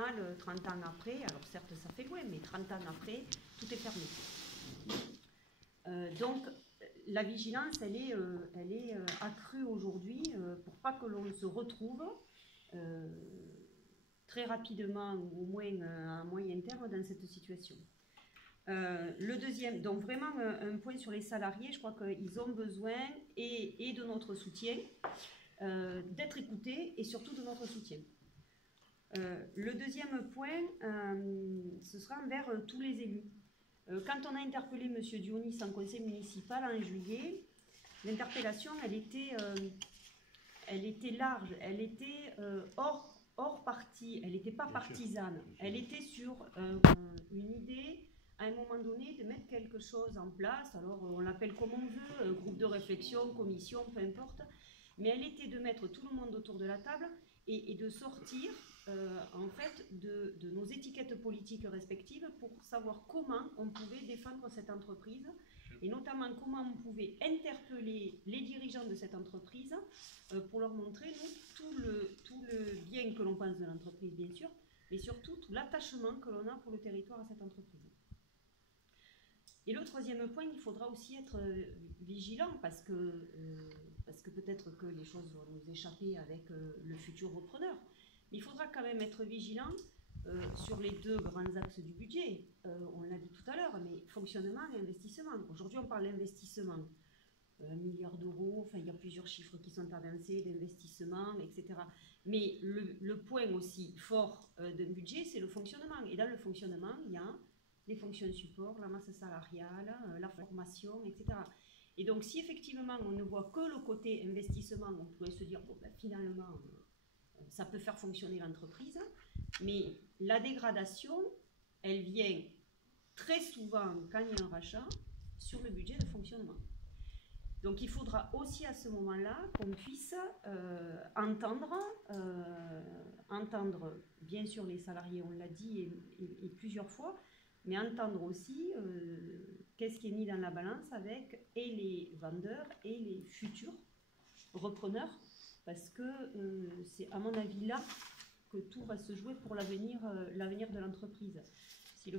final, 30 ans après, alors certes ça fait loin, mais 30 ans après, tout est fermé. Donc la vigilance, elle est accrue aujourd'hui pour pas que l'on se retrouve très rapidement, ou au moins à moyen terme, dans cette situation. Le deuxième, donc vraiment un point sur les salariés, je crois qu'ils ont besoin et de notre soutien, d'être écoutés et surtout de notre soutien. Le deuxième point, ce sera envers tous les élus. Quand on a interpellé M. Dionis en conseil municipal en juillet, l'interpellation, elle était large, elle était hors parti, elle n'était pas partisane, elle était sur une idée, à un moment donné, de mettre quelque chose en place, alors on l'appelle comme on veut, groupe de réflexion, commission, peu importe, mais elle était de mettre tout le monde autour de la table et de sortir en fait de nos étiquettes politiques respectives pour savoir comment on pouvait défendre cette entreprise et notamment comment on pouvait interpeller les dirigeants de cette entreprise pour leur montrer tout le bien que l'on pense de l'entreprise, bien sûr, mais surtout tout l'attachement que l'on a pour le territoire à cette entreprise. Et le troisième point, il faudra aussi être vigilant parce que peut-être que les choses vont nous échapper avec le futur repreneur. Mais il faudra quand même être vigilant sur les deux grands axes du budget. On l'a dit tout à l'heure, mais fonctionnement et investissement. Aujourd'hui, on parle d'investissement. 1 milliard d'euros, enfin, il y a plusieurs chiffres qui sont avancés, d'investissement, etc. Mais le point aussi fort d'un budget, c'est le fonctionnement. Et dans le fonctionnement, il y a les fonctions support, la masse salariale, la formation, etc. Et donc, si effectivement on ne voit que le côté investissement, on pourrait se dire, bon, ben, finalement, ça peut faire fonctionner l'entreprise, mais la dégradation, elle vient très souvent, quand il y a un rachat, sur le budget de fonctionnement. Donc, il faudra aussi à ce moment-là qu'on puisse entendre bien sûr les salariés, on l'a dit et plusieurs fois, mais entendre aussi qu'est-ce qui est mis dans la balance avec et les vendeurs et les futurs repreneurs, parce que c'est à mon avis là que tout va se jouer pour l'avenir de l'entreprise. Si le